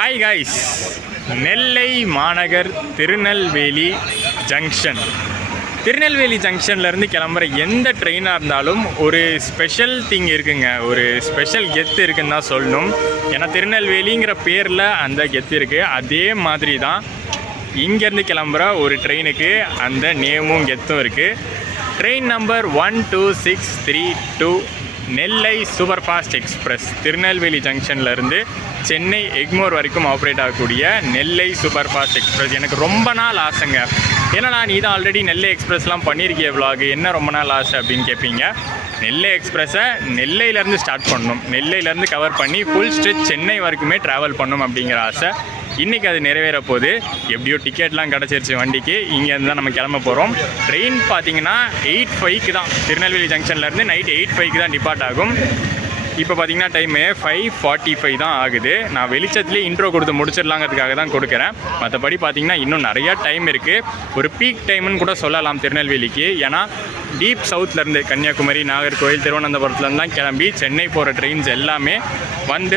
Hi guys, நெல்லை மாநகர் Tirunelveli junction. Tirunelveli ஜங்ஷன்லேருந்து கிளம்புற எந்த ட்ரெயினாக இருந்தாலும் ஒரு ஸ்பெஷல் திங் இருக்குங்க, ஒரு ஸ்பெஷல் கெத்து இருக்குன்னு தான் சொல்லணும். ஏன்னா திருநெல்வேலிங்கிற பேரில் அந்த கெத்து இருக்குது. அதே மாதிரி தான் இங்கேருந்து கிளம்புற ஒரு ட்ரெயினுக்கு அந்த நேமும் கெத்தும் இருக்குது. Train number 12632 Nellai super fast express Tirunelveli ஜங்ஷன்லேருந்து சென்னை எக்மோர் வரைக்கும் ஆப்ரேட் ஆகக்கூடிய நெல்லை சூப்பர் ஃபாஸ்ட் எக்ஸ்பிரஸ். எனக்கு ரொம்ப நாள் ஆசைங்க. ஏன்னா நீ தான் ஆல்ரெடி நெல்லை எக்ஸ்பிரஸ்லாம் பண்ணியிருக்கிய விலாகு, என்ன ரொம்ப நாள் ஆசை அப்படின்னு கேட்பீங்க. நெல்லை எக்ஸ்பிரஸை நெல்லையிலேருந்து ஸ்டார்ட் பண்ணணும், நெல்லையிலேருந்து கவர் பண்ணி ஃபுல் ஸ்ட்ரெச் சென்னை வரைக்குமே ட்ராவல் பண்ணணும் அப்படிங்கிற ஆசை. இன்றைக்கி அது நிறைவேற போகுது. எப்படியோ டிக்கெட்லாம் கிடச்சிருச்சு வண்டிக்கு. இங்கேருந்து தான் நம்ம கிளம்ப போகிறோம். ட்ரெயின் பார்த்தீங்கன்னா 8:05 தான் திருநெல்வேலி ஜங்ஷன்லேருந்து நைட் 8:05 தான் டிபார்ட் ஆகும். இப்போ பார்த்தீங்கன்னா டைமு 5:45 தான் ஆகுது. நான் வெளிச்சத்துலேயே இன்ட்ரோ கொடுத்து முடிச்சிடலாங்கிறதுக்காக தான் கொடுக்குறேன். மற்றபடி பார்த்தீங்கன்னா இன்னும் நிறையா டைம் இருக்குது. ஒரு பீக் டைமுன்னு கூட சொல்லலாம் திருநெல்வேலிக்கு. ஏன்னா டீப் சவுத்லேருந்து கன்னியாகுமரி, நாகர்கோவில், திருவனந்தபுரத்துலேருந்துலாம் கிளம்பி சென்னை போகிற ட்ரெயின்ஸ் எல்லாமே வந்து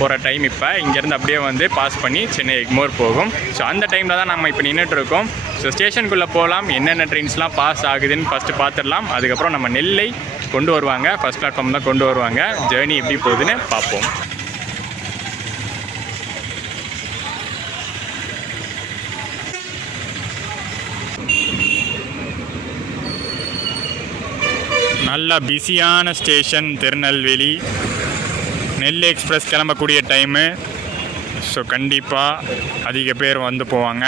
போகிற டைம் இப்போ இங்கேருந்து அப்படியே வந்து பாஸ் பண்ணி சென்னை எக்மோர் போகும். ஸோ அந்த டைமில் தான் நம்ம இப்போ நின்றுட்டுருக்கோம். ஸோ ஸ்டேஷனுக்குள்ளே போகலாம், என்னென்ன ட்ரெயின்ஸ்லாம் பாஸ் ஆகுதுன்னு ஃபஸ்ட்டு பார்த்துடலாம். அதுக்கப்புறம் நம்ம நெல்லை கொண்டு வருவாங்க, ஃபஸ்ட் பிளாட்ஃபார்ம் தான் கொண்டு வருவாங்க. ஜேர்னி எப்படி போகுதுன்னு பார்ப்போம். நல்லா பிஸியான ஸ்டேஷன் திருநெல்வேலி. நெல்லை எக்ஸ்பிரஸ் கிளம்பக்கூடிய டைமு. ஸோ கண்டிப்பாக அதிக பேர் வந்து போவாங்க.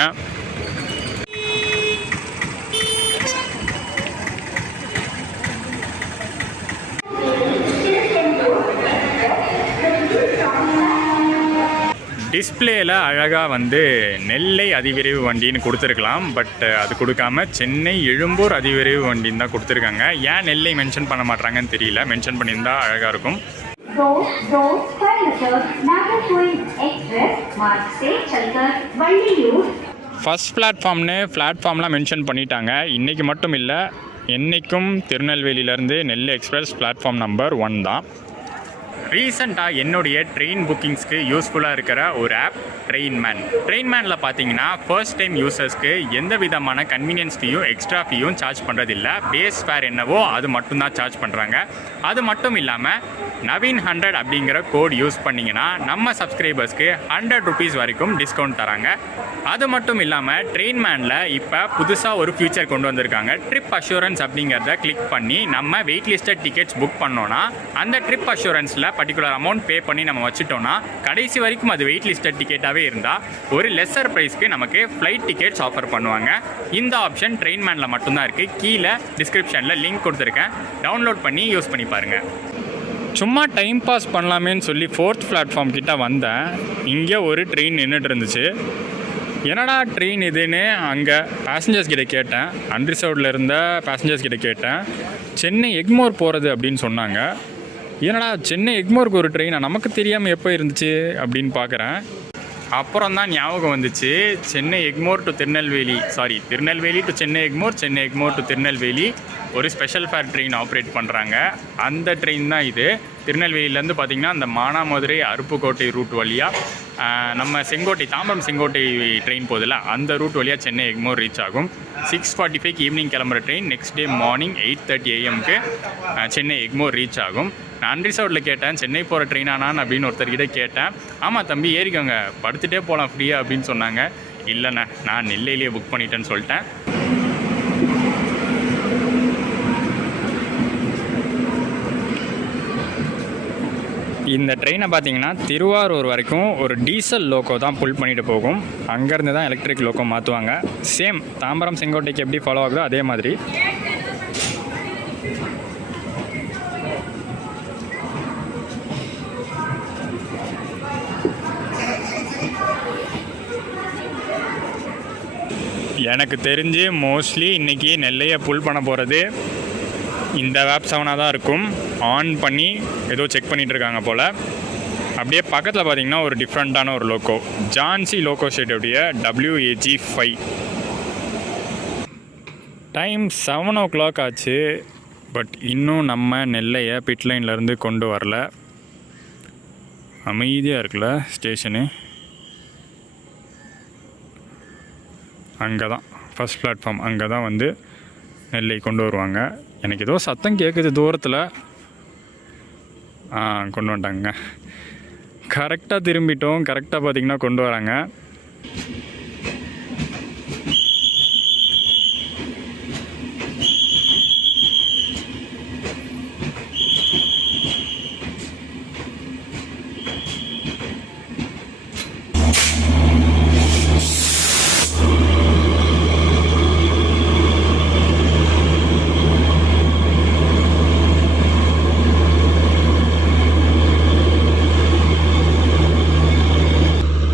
டிஸ்பிளேயில் அழகாக வந்து நெல்லை அதிவிரைவு வண்டின்னு கொடுத்துருக்கலாம். பட் அது கொடுக்காம சென்னை எழும்பூர் அதிவிரைவு வண்டின்னு தான் கொடுத்துருக்காங்க. ஏன் நெல்லை மென்ஷன் பண்ண மாட்டாங்கன்னு தெரியல. மென்ஷன் பண்ணியிருந்தால் அழகாக இருக்கும். ஃபஸ்ட் பிளாட்ஃபார்ம்லாம் மென்ஷன் பண்ணிட்டாங்க. இன்றைக்கி மட்டும் இல்லை, என்றைக்கும் திருநெல்வேலியிலேருந்து நெல்லை எக்ஸ்பிரஸ் பிளாட்ஃபார்ம் நம்பர் 1 தான். ரீசெண்டாக என்னுடைய ட்ரெயின் புக்கிங்ஸ்க்கு யூஸ்ஃபுல்லாக இருக்கிற ஒரு ஆப் ட்ரெயின்மேனில் பார்த்தீங்கன்னா ஃபர்ஸ்ட் டைம் யூசர்ஸ்க்கு எந்த விதமான கன்வீனியன்ஸ் ஃபீயும் எக்ஸ்ட்ரா ஃபீயும் சார்ஜ் பண்ணுறதில்ல. பேஸ் ஃபேர் என்னவோ அது மட்டும்தான் சார்ஜ் பண்ணுறாங்க. அது மட்டும் இல்லாமல் நவீன் 100 அப்படிங்கிற கோட் யூஸ் பண்ணிங்கன்னா நம்ம சப்ஸ்கிரைபர்ஸ்க்கு 100 rupees வரைக்கும் டிஸ்கவுண்ட் தராங்க. அது மட்டும் இல்லாமல் ட்ரெயின்மேனில் இப்போ புதுசாக ஒரு ஃபியூச்சர் கொண்டு வந்திருக்காங்க. ட்ரிப் அஷூரன்ஸ் அப்படிங்கிறத கிளிக் பண்ணி நம்ம வெயிட் லிஸ்டட் டிக்கெட்ஸ் புக் பண்ணோன்னா அந்த ட்ரிப் அஷூரன்ஸில் பர்டிகுலர் அமௌண்ட் பே பண்ணி நம்ம வச்சுட்டோன்னா கடைசி வரைக்கும் அது வெயிட் லிஸ்டட் டிக்கெட்டாகவே இருந்தால் ஒரு லெஸ்ஸர் ப்ரைஸ்க்கு நமக்கு ஃப்ளைட் டிக்கெட்ஸ் ஆஃபர் பண்ணுவாங்க. இந்த ஆப்ஷன் ட்ரெயின்மேனில் மட்டும்தான் இருக்குது. கீழே டிஸ்கிரிப்ஷனில் லிங்க் கொடுத்துருக்கேன், டவுன்லோட் பண்ணி யூஸ் பண்ணி பாருங்கள். சும்மா டைம் பாஸ் பண்ணலாமேன்னு சொல்லி 4th பிளாட்ஃபார்ம் கிட்டே வந்தேன். இங்கே ஒரு ட்ரெயின் நின்றுட்டு இருந்துச்சு. என்னடா ட்ரெயின் இதுன்னு அங்கே பேசஞ்சர்ஸ் கிட்ட கேட்டேன். அன்ரிசர்வ்டில் இருந்த பேசஞ்சர்ஸ் கிட்ட கேட்டேன். சென்னை எக்மோர் போகிறது அப்படின்னு சொன்னாங்க. என்னடா சென்னை எக்மோருக்கு ஒரு ட்ரெயினா, நமக்கு தெரியாமல் எப்போ இருந்துச்சு அப்படின்னு பார்க்குறேன். அப்புறம் தான் ஞாபகம் வந்துச்சு, Chennai Egmore to Tirunelveli, Tirunelveli to Chennai Egmore, Chennai Egmore to Tirunelveli ஒரு ஸ்பெஷல் ஃபேர் ட்ரெயின் ஆப்ரேட் பண்ணுறாங்க. அந்த ட்ரெயின் தான் இது. திருநெல்வேலியிலேருந்து பார்த்திங்கன்னா அந்த மானாமதுரை அருப்புக்கோட்டை ரூட் வழியாக நம்ம செங்கோட்டை, தாம்பரம் செங்கோட்டை ட்ரெயின் போதில்ல, அந்த ரூட் வழியாக சென்னை எக்மோர் ரீச் ஆகும். 6:45 ஈவினிங் கிளம்புற train next day morning 8:30 AM Chennai Egmore reach ஆகும். நான் அன்ரிசர்வ்டில் கேட்டேன், சென்னை போகிற ட்ரெயினானான் அப்படின்னு ஒருத்தர்கிட்ட கேட்டேன். ஆமாம் தம்பி ஏறிக்கோங்க, படுத்துகிட்டே போகலாம் ஃப்ரீயாக அப்படின்னு சொன்னாங்க. இல்லைண்ணே நான் நெல்லையிலேயே புக் பண்ணிட்டேன்னு சொல்லிட்டேன். இந்த ட்ரெயினை பார்த்தீங்கன்னா திருவாரூர் வரைக்கும் ஒரு டீசல் லோக்கோ தான் புல் பண்ணிட்டு போகும். அங்கேருந்து தான் எலக்ட்ரிக் லோக்கோ மாற்றுவாங்க. சேம் தாம்பரம் செங்கோட்டைக்கு எப்படி ஃபாலோ ஆகுதோ அதே மாதிரி. எனக்கு தெரிஞ்சு மோஸ்ட்லி இன்றைக்கி நெல்லையை புல் பண்ண போகிறது இந்த வேப் 7 தான் இருக்கும். ஆன் பண்ணி ஏதோ செக் பண்ணிகிட்ருக்காங்க போல். அப்படியே பக்கத்தில் பார்த்திங்கன்னா ஒரு டிஃப்ரெண்ட்டான ஒரு லோக்கோ, ஜான்சி லோக்கோ ஷேட்டுடைய WAG5. டைம் 7 o'clock ஆச்சு. பட் இன்னும் நம்ம நெல்லையை பிட் லைன்லேருந்து கொண்டு வரல. அமைதியாக இருக்குல்ல ஸ்டேஷனு. அங்கே தான் ஃபஸ்ட் பிளாட்ஃபார்ம், அங்கே தான் வந்து நெல்லை கொண்டு வருவாங்க. எனக்கு ஏதோ சத்தம் கேட்குது தூரத்தில். கொண்டு வந்துட்டாங்க. கரெக்டாக திரும்பிட்டோம். கரெக்டாக பார்த்திங்கன்னா கொண்டு வராங்க.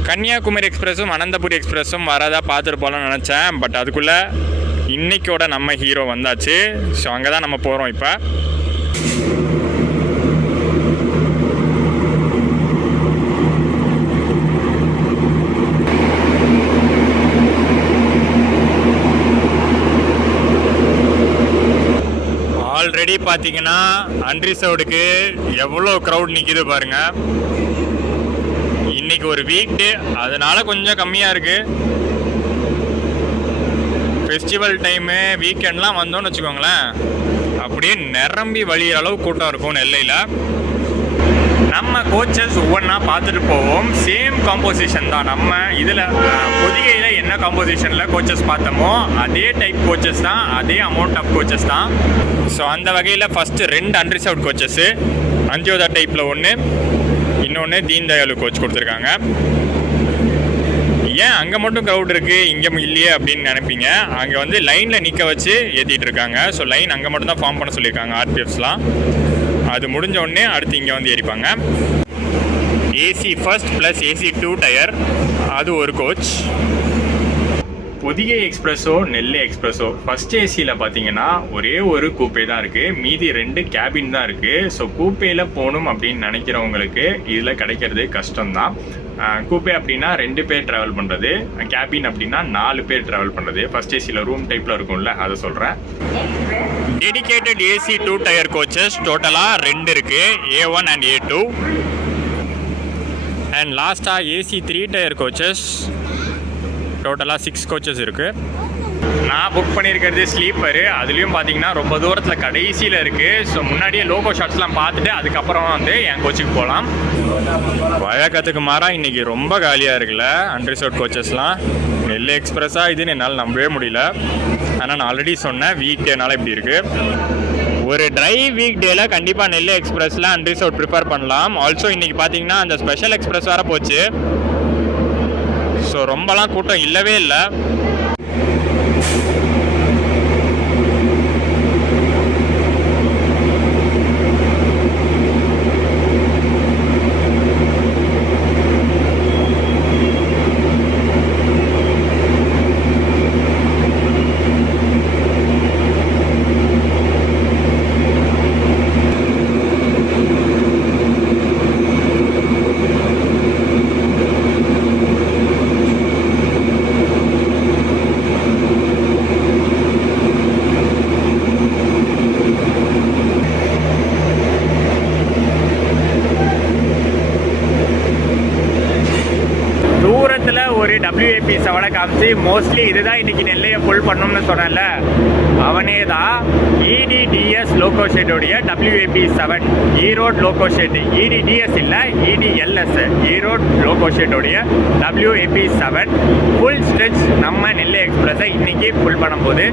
கன்னியாகுமரி எக்ஸ்பிரஸும் அனந்தபுரி எக்ஸ்பிரஸும் வரதா பார்த்துட்டு போகலான்னு நினச்சேன். பட் அதுக்குள்ளே இன்றைக்கோட நம்ம ஹீரோ வந்தாச்சு. ஸோ அங்கே தான் நம்ம போகிறோம் இப்போ. ஆல்ரெடி பார்த்தீங்கன்னா அன்ரிசர்வ்டுக்கு எவ்வளோ க்ரௌட் நிற்கிது பாருங்கள். இன்றைக்கி ஒரு வீக் டே, அதனால் கொஞ்சம் கம்மியாக இருக்குது. ஃபெஸ்டிவல் டைமு வீக்கெண்ட்லாம் வந்தோன்னு வச்சுக்கோங்களேன், அப்படியே நிரம்பி வழிகிற அளவு கூட்டம் இருக்கும் நெல்லையில். நம்ம கோச்சஸ் ஒவ்வொன்றா பார்த்துட்டு போவோம். சேம் காம்போசிஷன் தான். நம்ம இதில் பொதிகையில் என்ன காம்போசிஷனில் கோச்சஸ் பார்த்தோமோ அதே டைப் கோச்சஸ் தான், அதே அமௌண்ட் ஆஃப் கோச்சஸ் தான். ஸோ அந்த வகையில் ஃபஸ்ட்டு 2 அன்ரிசர்வ்ட் கோச்சஸ்ஸு, அந்தியோதா டைப்பில் ஒன்று, இன்னொன்று தீன் தயாளு கோச் கொடுத்துருக்காங்க. ஏன் அங்கே மட்டும் க்ரௌட் இருக்குது இங்கே இல்லையே அப்படின்னு நினைப்பீங்க. அங்கே வந்து லைனில் நிற்க வச்சு ஏற்றிட்டு இருக்காங்க. ஸோ லைன் அங்கே மட்டும் தான் ஃபார்ம் பண்ண சொல்லியிருக்காங்க ஆர்பிஎஃப்ஸ்லாம். அது முடிஞ்ச உடனே அடுத்து இங்கே வந்து ஏறிப்பாங்க. AC first plus AC 2 tier, அது ஒரு கோச். பொதிகை எக்ஸ்பிரஸோ நெல்லை எக்ஸ்பிரஸோ ஃபஸ்ட் ஏசியில் பார்த்தீங்கன்னா ஒரே ஒரு கூப்பே தான் இருக்குது, மீதி 2 கேபின் தான் இருக்குது. ஸோ கூப்பேயில் போகணும் அப்படின்னு நினைக்கிறவங்களுக்கு இதில் கிடைக்கிறது கஷ்டம்தான். கூப்பே அப்படின்னா 2 பேர் ட்ராவல் பண்ணுறது, கேபின் அப்படின்னா 4 பேர் ட்ராவல் பண்ணுறது. ஃபஸ்ட் ஏசியில் ரூம் டைப்பில் இருக்கும்ல, அதை சொல்கிறேன். டெடிகேட்டட் ஏசி 2 டயர் கோச்சஸ் டோட்டலாக 2 இருக்குது, A1 அண்ட் A2. அண்ட் லாஸ்ட்டாக ஏசி 3 டயர் கோச்சஸ் டோட்டலாக 6 கோச்சஸ் இருக்குது. நான் புக் பண்ணியிருக்கிறது ஸ்லீப்பரு. அதுலேயும் பார்த்தீங்கன்னா ரொம்ப தூரத்தில் கடைசியில் இருக்குது. ஸோ முன்னாடியே லோகோ ஷாட்ஸ்லாம் பார்த்துட்டு அதுக்கப்புறம் வந்து என் கோச்சுக்கு போகலாம். வழக்கத்துக்கு மாறாக இன்றைக்கி ரொம்ப காலியாக இருக்குல்ல அன்ரிசர்வ்ட் கோச்சஸ்லாம். நெல்லை எக்ஸ்பிரஸாக இதுன்னு என்னால் நம்பவே முடியல. ஆனால் நான் ஆல்ரெடி சொன்னேன் வீக் டேனால இப்படி இருக்குது. ஒரு ட்ரை வீக் டேயில் கண்டிப்பாக நெல்லை எக்ஸ்பிரஸில் அன்ரிசர்வ்ட் ப்ரிஃபர் பண்ணலாம். ஆல்சோ இன்றைக்கி பார்த்தீங்கன்னா அந்த ஸ்பெஷல் எக்ஸ்பிரஸ் வர போச்சு. ஸோ ரொம்பலாம் கூட்டம் இல்லவே இல்லை. ஒரு WAP 7 காமிச்சு மோஸ்ட்லி இதுதான் இன்னைக்கு நெல்லையை ஃபுல் பண்ணணும்னு சொன்னல, அவனே தான் EDDS லோகோ ஷெட்டோடைய WAP 7 Erode loco shed. EDDS இல்லை, EDLS ஈரோடு லோகோ ஷெட்டோடைய WAP 7 ஃபுல் ஸ்ட்ரெச் நம்ம நெல்லை எக்ஸ்பிரஸை இன்னைக்கு ஃபுல் பண்ணும்போது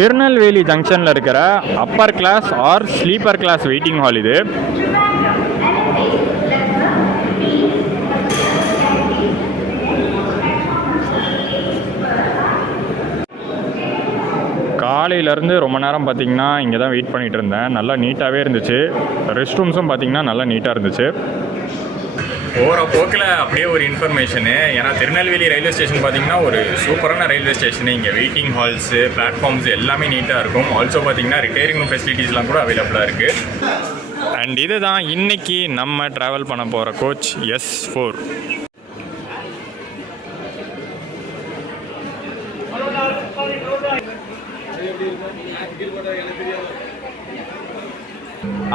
திருநெல்வேலி ஜங்ஷனில் இருக்கிற upper class or sleeper class waiting hall இது. காலையிலேருந்து ரொம்ப நேரம் பார்த்திங்கன்னா இங்கே தான் வெயிட் பண்ணிகிட்டு இருந்தேன். நல்லா நீட்டாகவே இருந்துச்சு. ரெஸ்ட் ரூம்ஸும் பார்த்திங்கன்னா நல்லா நீட்டாக இருந்துச்சு. போகிற போக்கில் அப்படியே ஒரு இன்ஃபர்மேஷனு, ஏன்னா திருநெல்வேலி ரயில்வே ஸ்டேஷன் பார்த்திங்கன்னா ஒரு சூப்பரான ரயில்வே ஸ்டேஷனு. இங்கே வெயிட்டிங் ஹால்ஸு, பிளாட்ஃபார்ம்ஸ் எல்லாமே நீட்டாக இருக்கும். ஆல்சோ பார்த்திங்கன்னா ரிட்டையரிங் ஃபெசிலிட்டிஸ்லாம் கூட அவைலபிளாக இருக்குது. அண்ட் இது தான் இன்றைக்கி நம்ம ட்ராவல் பண்ண போகிற கோச் S4.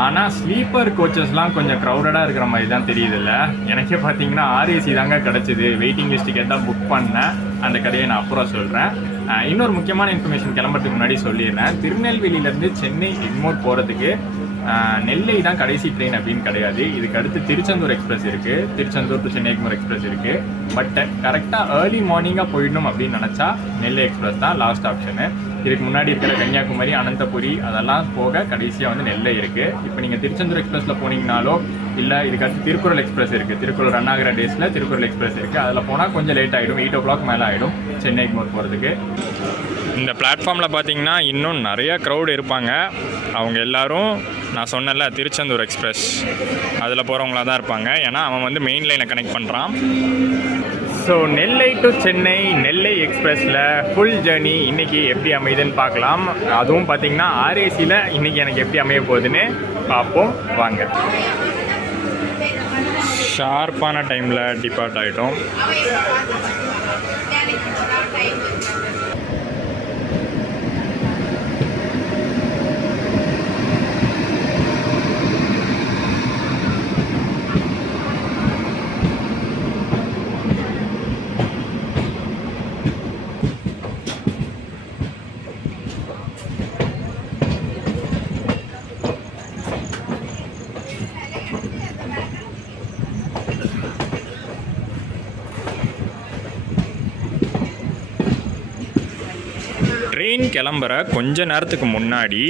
ஆனால் ஸ்லீப்பர் கோச்சஸ்லாம் கொஞ்சம் க்ரௌடடாக இருக்கிற மாதிரி தான் தெரியுதுல்ல. எனக்கே பார்த்தீங்கன்னா ஆர்ஏசி தாங்க கிடச்சிது. வெயிட்டிங் லிஸ்ட்டு கேட்டால் புக் பண்ணேன். அந்த கதையை நான் அப்புறம் சொல்கிறேன். இன்னொரு முக்கியமான இன்ஃபர்மேஷன் கிளம்புறதுக்கு முன்னாடி சொல்லிடுறேன். திருநெல்வேலியிலேருந்து சென்னை எக்மோர் போகிறதுக்கு நெல்லை தான் கடைசி ட்ரெயின் அப்படின்னு கிடையாது. இதுக்கு அடுத்து திருச்செந்தூர் எக்ஸ்பிரஸ் இருக்குது, திருச்செந்தூர் டு சென்னை எக்மோர் எக்ஸ்பிரஸ் இருக்குது. பட் கரெக்டாக ஏர்லி மார்னிங்காக போயிடணும் அப்படின்னு நினச்சா நெல்லை எக்ஸ்பிரஸ் தான் லாஸ்ட் ஆப்ஷனு. இதுக்கு முன்னாடி இருக்கிற கன்னியாகுமரி, அனந்தபுரி அதெல்லாம் போக கடைசியாக வந்து நெல்லை இருக்குது. இப்போ நீங்கள் திருச்செந்தூர் எக்ஸ்பிரஸில் போனீங்கனாலோ இல்லை இதுக்கு அடுத்து திருக்குறள் எக்ஸ்பிரஸ் இருக்குது, திருக்குறள் ரன் ஆகிற டேஸில் திருக்குறள் எக்ஸ்பிரஸ் இருக்குது. அதில் போனால் கொஞ்சம் லேட் ஆகிடும், 8 o'clock மேலே ஆகிடும் சென்னை எக்மோர் போகிறதுக்கு. இந்த பிளாட்ஃபார்மில் பார்த்தீங்கன்னா இன்னும் நிறைய க்ரௌடு இருப்பாங்க. அவங்க எல்லாரும் நான் சொன்னல திருச்செந்தூர் எக்ஸ்பிரஸ் அதில் போகிறவங்களாக தான் இருப்பாங்க. ஏன்னா அவன் வந்து மெயின் லைனை கனெக்ட் பண்ணுறான். ஸோ நெல்லை டு சென்னை நெல்லை எக்ஸ்பிரஸில் ஃபுல் ஜேர்னி இன்றைக்கி எப்படி அமையுதுன்னு பார்க்கலாம். அதுவும் பார்த்திங்கன்னா ஆர்ஏசியில் இன்றைக்கி எனக்கு எப்படி அமைய போகுதுன்னு பார்ப்போம் வாங்க. ஷார்ப்பான டைமில் டிபார்ட் ஆகிட்டோம். ட்ரெயின் கிளம்புற கொஞ்ச நேரத்துக்கு முன்னாடி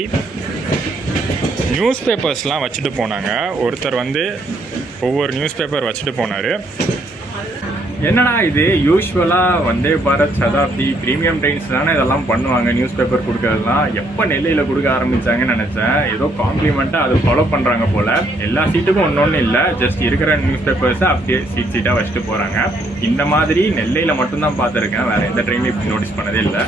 நியூஸ் பேப்பர்ஸ்லாம் வச்சுட்டு போனாங்க. ஒருத்தர் வந்து ஒவ்வொரு நியூஸ் பேப்பர் வச்சுட்டு போனார். என்னடா இது, யூஸ்வலாக வந்தே பாரத், சதாப்தி, ப்ரீமியம் ட்ரெயின்ஸ் தானே இதெல்லாம் பண்ணுவாங்க, நியூஸ் பேப்பர் கொடுக்கறதுலாம். எப்போ நெல்லையில் கொடுக்க ஆரம்பித்தாங்கன்னு நினச்சேன். ஏதோ காம்ப்ளிமெண்ட்டாக அது ஃபாலோ பண்ணுறாங்க போல். எல்லா சீட்டுக்கும் ஒன்று இல்லை, ஜஸ்ட் இருக்கிற நியூஸ் பேப்பர்ஸை அப்படியே சீட்டாக வச்சுட்டு போகிறாங்க. இந்த மாதிரி நெல்லையில் மட்டும்தான் பார்த்துருக்கேன், வேறு எந்த ட்ரெயினும் இப்படி நோட்டீஸ் பண்ணதே இல்லை.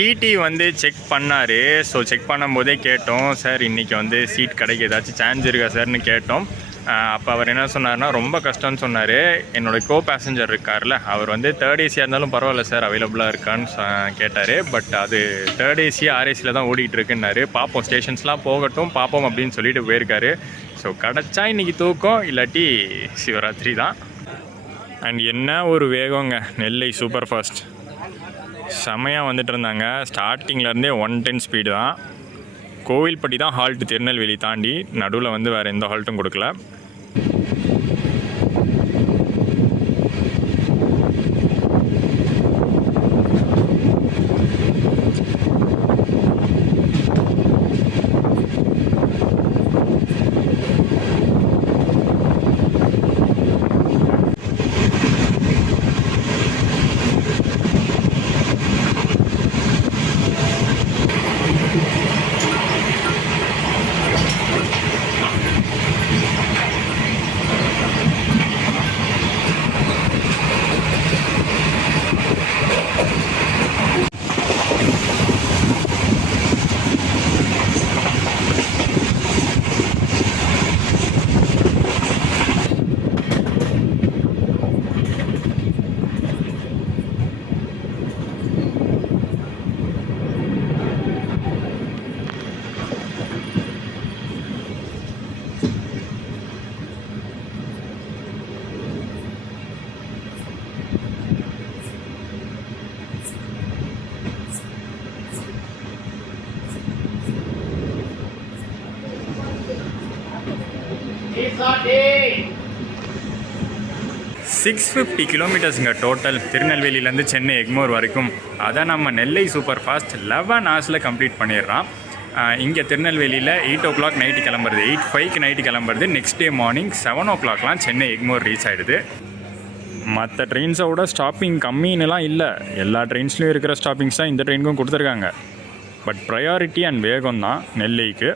டிடி வந்து செக் பண்ணார். ஸோ செக் பண்ணும்போதே கேட்டோம், சார் இன்றைக்கி வந்து சீட் கிடைக்க ஏதாச்சும் சான்ஸ் இருக்கா சார்னு கேட்டோம். அப்போ அவர் என்ன சொன்னார்னா ரொம்ப கஷ்டம்னு சொன்னார். என்னோடய கோ பேசஞ்சர் இருக்கார்ல, அவர் வந்து தேர்ட் ஏசியாக இருந்தாலும் பரவாயில்ல சார் அவைலபிளாக இருக்கான்னு கேட்டார். பட் அது தேர்ட் ஏசி ஆர்ஏசியில் தான் ஓடிட்டுருக்குன்னாரு. பார்ப்போம், ஸ்டேஷன்ஸ்லாம் போகட்டும் பார்ப்போம் அப்படின்னு சொல்லிட்டு போயிருக்காரு. ஸோ கிடச்சா இன்றைக்கி தூக்கம், இல்லாட்டி சிவராத்திரி தான். அண்ட் என்ன ஒரு வேகங்க, நெல்லை சூப்பர் ஃபாஸ்ட் செமையாக வந்துட்டு இருந்தாங்க. ஸ்டார்டிங்லேருந்தே 110 ஸ்பீடு தான். கோவில்பட்டி தான் ஹால்ட், திருநெல்வேலி தாண்டி நடுவில் வந்து வேறு எந்த ஹால்ட்டும் கொடுக்கல. 650 கிலோமீட்டர்ஸுங்க டோட்டல் திருநெல்வேலியிலேருந்து சென்னை எக்மோர் வரைக்கும். அதை நம்ம நெல்லை சூப்பர் ஃபாஸ்ட் 11 ஹவர்ஸில் கம்ப்ளீட் பண்ணிடுறான். இங்கே திருநெல்வேலியில் 8 o'clock நைட்டு கிளம்புறது, 8:05 நைட்டு கிளம்புறது. நெக்ஸ்ட் டே மார்னிங் 7 o'clockலாம் சென்னை எக்மோர் ரீச் ஆகிடுது. மற்ற ட்ரெயின்ஸோட ஸ்டாப்பிங் கம்மின்னுலாம் இல்லை, எல்லா ட்ரெயின்ஸ்லையும் இருக்கிற ஸ்டாப்பிங்ஸ் தான் இந்த ட்ரெயினுக்கும் கொடுத்துருக்காங்க. பட் ப்ரையாரிட்டி அண்ட் வேகம் தான் நெல்லைக்கு.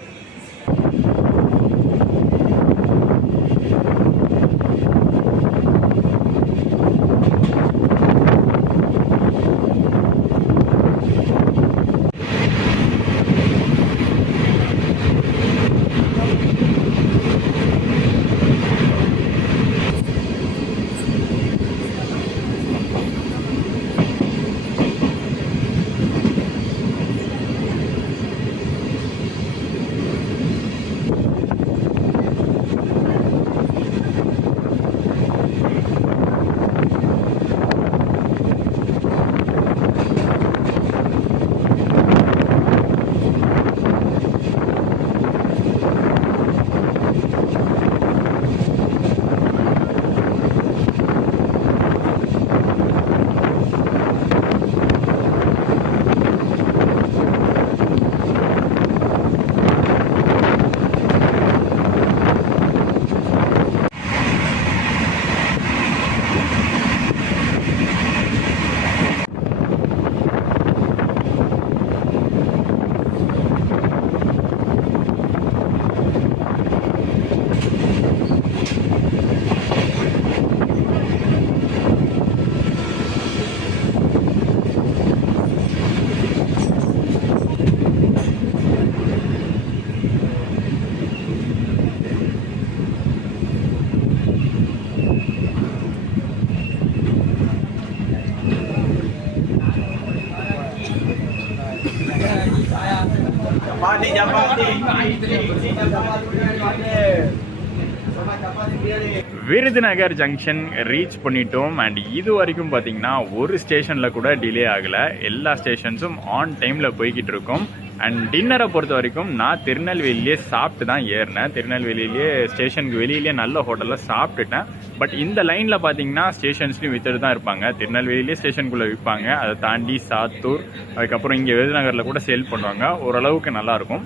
விருதுநகர் ஜங்ஷன் ரீச் பண்ணிட்டோம். அண்ட் இது வரைக்கும் பார்த்தீங்கன்னா ஒரு ஸ்டேஷனில் கூட டிலே ஆகலை, எல்லா ஸ்டேஷன்ஸும் ஆன் டைமில் போய்கிட்டு இருக்கோம். அண்ட் டின்னரை பொறுத்த வரைக்கும் நான் திருநெல்வேலியே சாப்பிட்டு தான் ஏறினேன். திருநெல்வேலியிலே ஸ்டேஷனுக்கு வெளியிலே நல்ல ஹோட்டலில் சாப்பிட்டுட்டேன். பட் இந்த லைனில் பார்த்தீங்கன்னா ஸ்டேஷன்ஸ்லையும் விற்றுட்டு தான் இருப்பாங்க. திருநெல்வேலியிலே ஸ்டேஷனுக்குள்ளே விற்பாங்க, அதை தாண்டி சாத்தூர், அதுக்கப்புறம் இங்கே விருதுநகரில் கூட சேல் பண்ணுவாங்க. ஓரளவுக்கு நல்லாயிருக்கும்.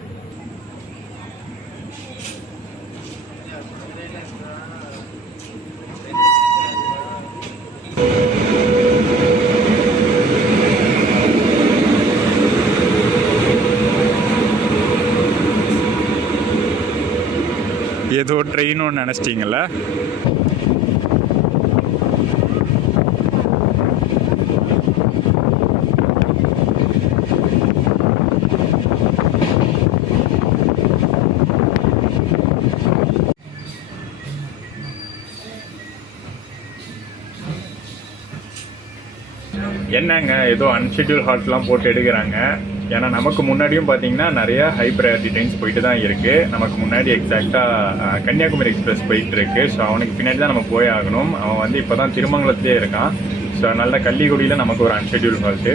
ஏதோ ட்ரெயின் ஒன்று நினச்சிட்டிங்களா? என்னங்க ஏதோ அன்ஷெட்யூல் ஹால்ட்லாம் போட்டு எடுக்கிறாங்க. ஏன்னா நமக்கு முன்னாடியும் பார்த்தீங்கன்னா நிறையா ஹை ப்ரையாரிட்டி ட்ரெயின்ஸ் போயிட்டு தான் இருக்குது. நமக்கு முன்னாடி எக்ஸாக்டாக கன்னியாகுமரி எக்ஸ்பிரஸ் போயிட்டு இருக்கு. ஸோ அவனுக்கு பின்னாடி தான் நம்ம போய் ஆகணும். அவன் வந்து இப்போ தான் திருமங்கலத்திலே இருக்கான். ஸோ அதனால கள்ளிக்குடியில் நமக்கு ஒரு அன்ஷெட்யூல் ஹால்ட்டு.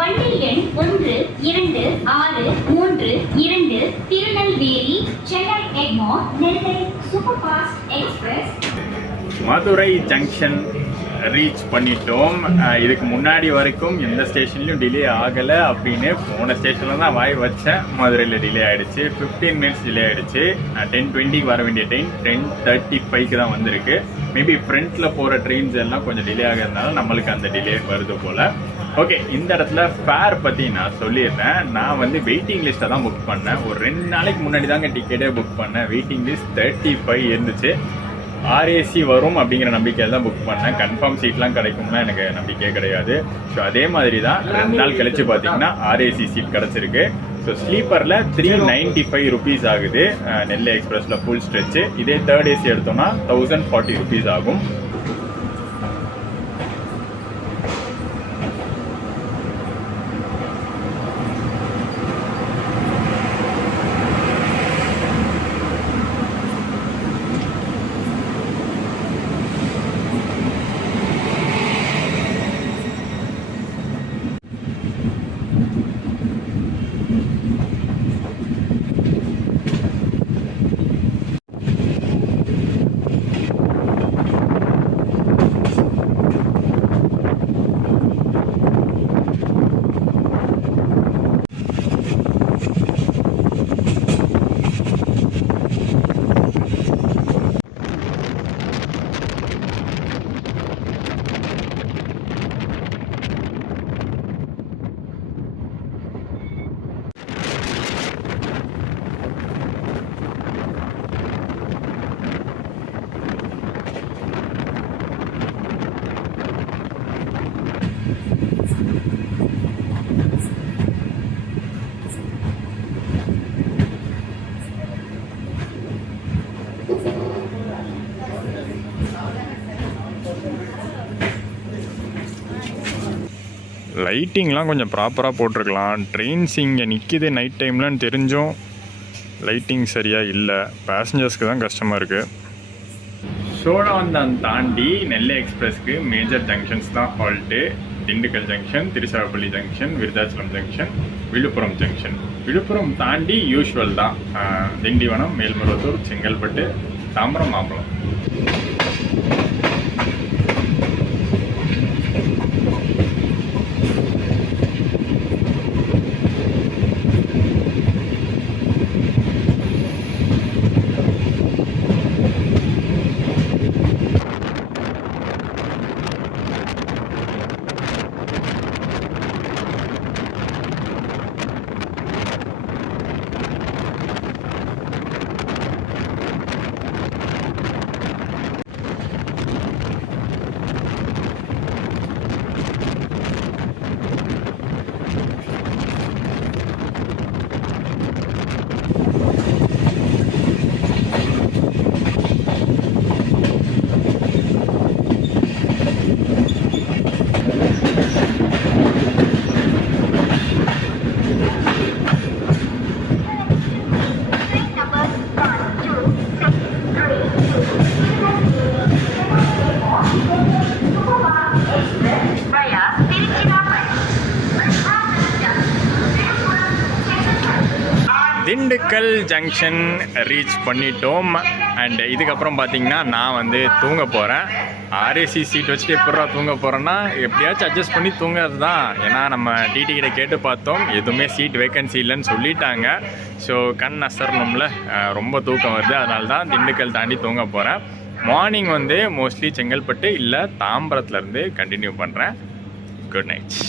வண்டி எண் 12632 திருநெல்வேலி சென்னை எக்மோர் நெல்லை Superfast Express. Madurai junction reach பண்ணிட்டோம். இதுக்கு முன்னாடி வரைக்கும் எந்த ஸ்டேஷன்லையும் டிலே ஆகலை அப்படின்னு போன ஸ்டேஷனில் தான் வாய் வச்சேன். மதுரையில் டிலே ஆகிடுச்சு, 15 மினிட்ஸ் டிலே ஆகிடுச்சு. 10:20 வர வேண்டிய ட்ரெயின் 10:35 தான் வந்திருக்கு. மேபி ஃப்ரண்ட்டில் போகிற ட்ரெயின்ஸ் எல்லாம் கொஞ்சம் டிலே ஆகிறதுனால நம்மளுக்கு அந்த டிலே வருது போல். ஓகே, இந்த இடத்துல ஃபேர் பற்றி நான் சொல்லிடுறேன். நான் வந்து வெயிட்டிங் லிஸ்ட்டை தான் புக் பண்ணேன். ஒரு 2 நாளைக்கு முன்னாடி தாங்க டிக்கெட்டே புக் பண்ணேன். வெயிட்டிங் லிஸ்ட் 35 இருந்துச்சு. ஆர்ஏசி வரும் அப்படிங்கிற நம்பிக்கையில் தான் புக் பண்ணேன். கன்ஃபார்ம் சீட்லாம் கிடைக்கும்னா எனக்கு நம்பிக்கையே கிடையாது. ஸோ அதே மாதிரி தான் 2 நாள் கழிச்சு பார்த்தீங்கன்னா ஆர்ஏசி சீட் கிடச்சிருக்கு. ஸோ ஸ்லீப்பரில் 395 rupees ஆகுது நெல்லை எக்ஸ்பிரஸில் ஃபுல் ஸ்ட்ரெச்சு. இதே தேர்ட் ஏசி எடுத்தோம்னா 1040 rupees ஆகும். லைட்டிங்லாம் கொஞ்சம் ப்ராப்பராக போட்டிருக்கலாம். ட்ரெயின்ஸ் இங்கே நிற்கிது நைட் டைம்லன்னு தெரிஞ்சும் லைட்டிங் சரியாக இல்லை. பேசஞ்சர்ஸ்க்கு தான் கஷ்டமாக இருக்குது. சோழவந்தான் தாண்டி நெல்லை எக்ஸ்பிரஸ்க்கு மேஜர் ஜங்ஷன்ஸ் தான் halt. Dindigul junction, Tiruchirappalli junction, Virudhachalam junction, Villupuram junction. Villupuram தாண்டி யூஷுவல் தான் திண்டிவனம், மேல்மருவத்தூர், செங்கல்பட்டு, தாம்பரம், மாம்பழம். திண்டுக்கல் ஜங்ஷன் ரீச் பண்ணிட்டோம். அண்ட் இதுக்கப்புறம் பார்த்தீங்கன்னா நான் வந்து தூங்க போகிறேன். ஆர்ஏசி சீட் வச்சுட்டு எப்படா தூங்க போகிறேன்னா எப்படியாச்சும் அட்ஜஸ்ட் பண்ணி தூங்குறது தான். ஏன்னா நம்ம டிடி கிட்ட கேட்டு பார்த்தோம், எதுவுமே சீட் வேக்கன்சி இல்லைன்னு சொல்லிட்டாங்க. ஸோ கண் அசரணும்ல, ரொம்ப தூக்கம் வருது. அதனால தான் திண்டுக்கல் தாண்டி தூங்க போகிறேன். மார்னிங் வந்து மோஸ்ட்லி செங்கல்பட்டு இல்லை தாம்பரத்துலேருந்து கண்டினியூ பண்ணுறேன். Good night.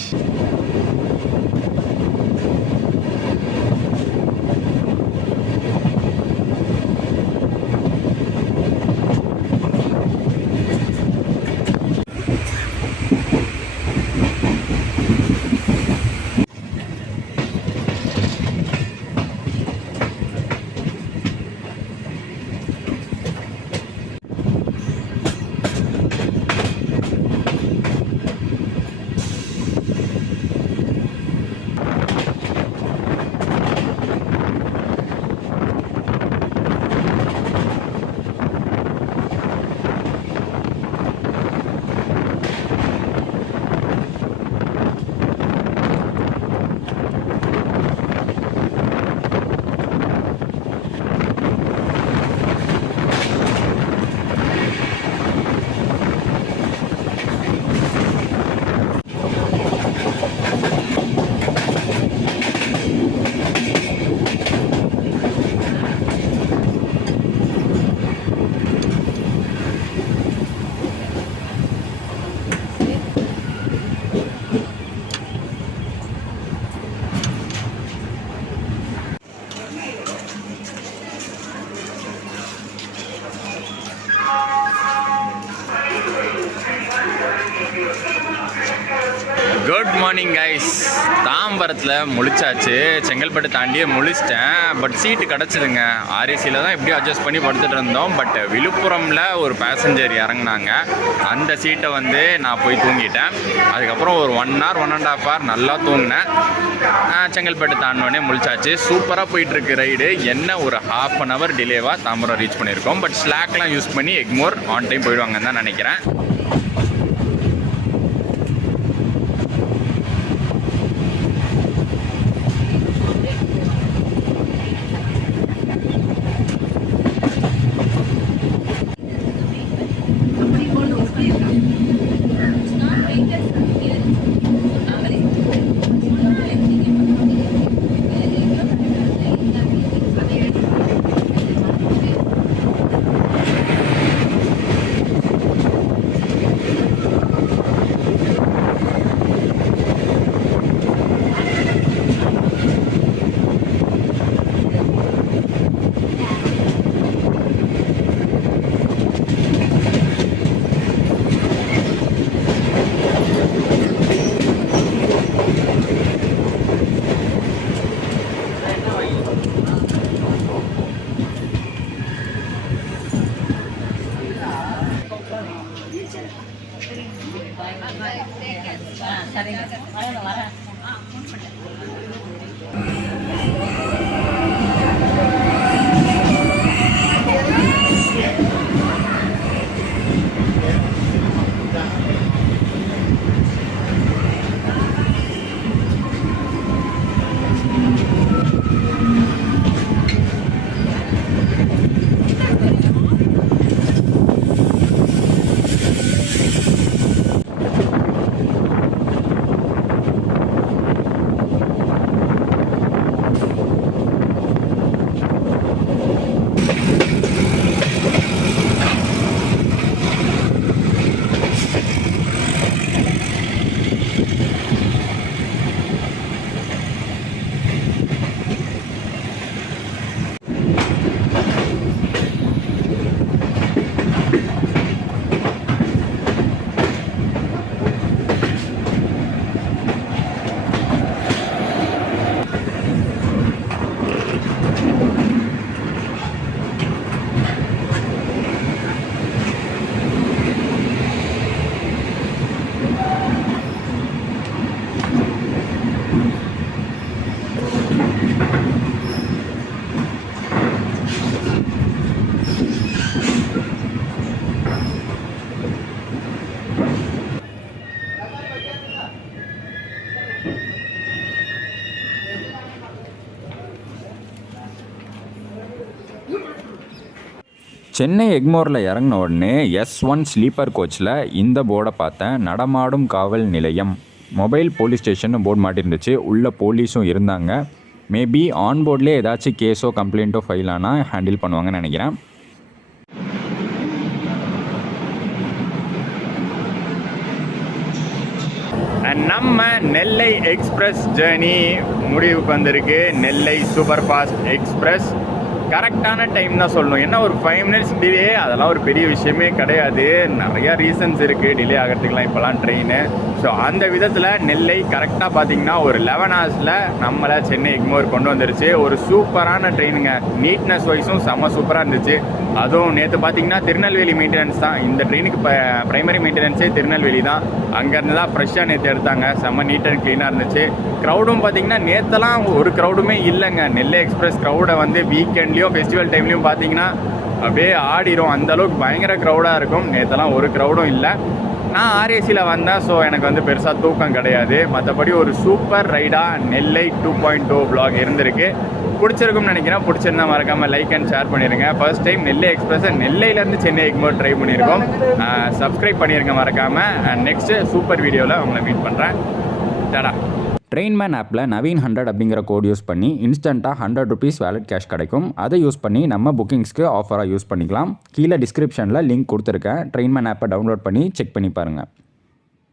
Good morning guys. தாம்பரத்தில் முழிச்சாச்சு, செங்கல்பட்டு தாண்டியே முழிச்சிட்டேன். பட் சீட்டு கிடச்சிதுங்க. ஆர்ஏசியில் தான் எப்படியும் அட்ஜஸ்ட் பண்ணி படுத்துட்டு இருந்தோம். பட் விழுப்புரமில் ஒரு பேசஞ்சர் இறங்குனாங்க. அந்த சீட்டை வந்து நான் போய் தூங்கிட்டேன். அதுக்கப்புறம் ஒரு 1 hour 1.5 hour நல்லா தூங்கினேன். செங்கல்பட்டு தாண்டினோடனே முழிச்சாச்சு. சூப்பராக போயிட்டுருக்கு ரைடு. என்ன ஒரு 1/2 hour டிலேவாக தாம்பரம் ரீச் பண்ணியிருக்கோம். பட் ஸ்லாக்லாம் யூஸ் பண்ணி எக்மோர் ஆன் டைம் போயிடுவாங்கன்னு தான் நினைக்கிறேன். சென்னை எக்மோரில் இறங்கின உடனே S1 ஸ்லீப்பர் கோச்சில் இந்த போர்டை பார்த்தேன். நடமாடும் காவல் நிலையம், மொபைல் போலீஸ் ஸ்டேஷன் போர்டு மாட்டிருந்துச்சு. உள்ளே போலீஸும் இருந்தாங்க. மேபி ஆன் போர்ட்லேயே ஏதாச்சும் கேஸோ கம்ப்ளைண்ட்டோ ஃபைல் ஆனால் ஹேண்டில் பண்ணுவாங்கன்னு நினைக்கிறேன். நம்ம நெல்லை எக்ஸ்பிரஸ் ஜேர்னி முடிவுக்கு வந்திருக்கு. நெல்லை சூப்பர் ஃபாஸ்ட் எக்ஸ்பிரஸ் கரெக்டான டைம் தான் சொல்லணும். என்ன ஒரு 5 minutes டிலே, அதெல்லாம் ஒரு பெரிய விஷயமே கிடையாது. நிறையா ரீசன்ஸ் இருக்குது டிலே ஆகிறதுக்குலாம் இப்போலாம் ட்ரெயின். ஸோ அந்த விதத்தில் நெல்லை கரெக்டாக பார்த்தீங்கன்னா ஒரு 11 hours நம்மளை சென்னை எக்மோர் கொண்டு வந்துருச்சு. ஒரு சூப்பரான ட்ரெயினுங்க. நீட்னஸ் வைஸும் செம்ம சூப்பராக இருந்துச்சு. அதுவும் நேற்று பார்த்தீங்கன்னா திருநெல்வேலி மெயின்டெனன்ஸ் தான். இந்த ட்ரெயினுக்கு ப்ரைமரி மெயின்டெனன்ஸே திருநெல்வேலி தான். அங்கேருந்து தான் ஃப்ரெஷ்ஷாக நேற்று எடுத்தாங்க. செம்ம நீட் அண்ட் க்ளீனாக இருந்துச்சு. க்ரௌடும் பார்த்தீங்கன்னா நேற்றுலாம் ஒரு க்ரௌடுமே இல்லைங்க. நெல்லை எக்ஸ்பிரஸ் க்ரௌடை வந்து வீக்கெண்ட்லேயும் ஃபெஸ்டிவல் டைம்லேயும் பார்த்தீங்கன்னா அப்படியே ஆடிடும். அந்தளவுக்கு பயங்கர க்ரௌடாக இருக்கும். நேற்றுலாம் ஒரு க்ரௌடும் இல்லை. நான் ஆர்ஏசியில் வந்தேன். ஸோ எனக்கு வந்து பெருசாக தூக்கம் கிடையாது. மற்றபடி ஒரு சூப்பர் ரைடாக நெல்லை 2.0 vlog இருந்திருக்கு. பிடிச்சிருக்கும்னு நினைக்கிறேன். பிடிச்சிருந்தா மறக்காமல் லைக் அண்ட் ஷேர் பண்ணிடுங்க. ஃபர்ஸ்ட் டைம் நெல்லை எக்ஸ்பிரஸை நெல்லையிலேருந்து சென்னை எக்மோர் ட்ரை பண்ணியிருக்கோம். சப்ஸ்கிரைப் பண்ணிடுங்க மறக்காமல். நெக்ஸ்ட்டு சூப்பர் வீடியோவில் உங்களை மீட் பண்ணுறேன். டாடா. ட்ரெயின்மேன் ஆப்பில் நவீன் 100 அப்படிங்கிற கோட் யூஸ் பண்ணி இன்ஸ்டண்ட்டாக ₹100 வேலட் கேஷ் கிடைக்கும். அதை யூஸ் பண்ணி நம்ம புக்கிங்ஸ்க்கு ஆஃபராக யூஸ் பண்ணிக்கலாம். கீழே டிஸ்கிரிப்ஷனில் லிங்க் கொடுத்துருக்கேன். ட்ரெயின்மேன் ஆப்பை டவுன்லோட் பண்ணி செக் பண்ணி பாருங்கள்.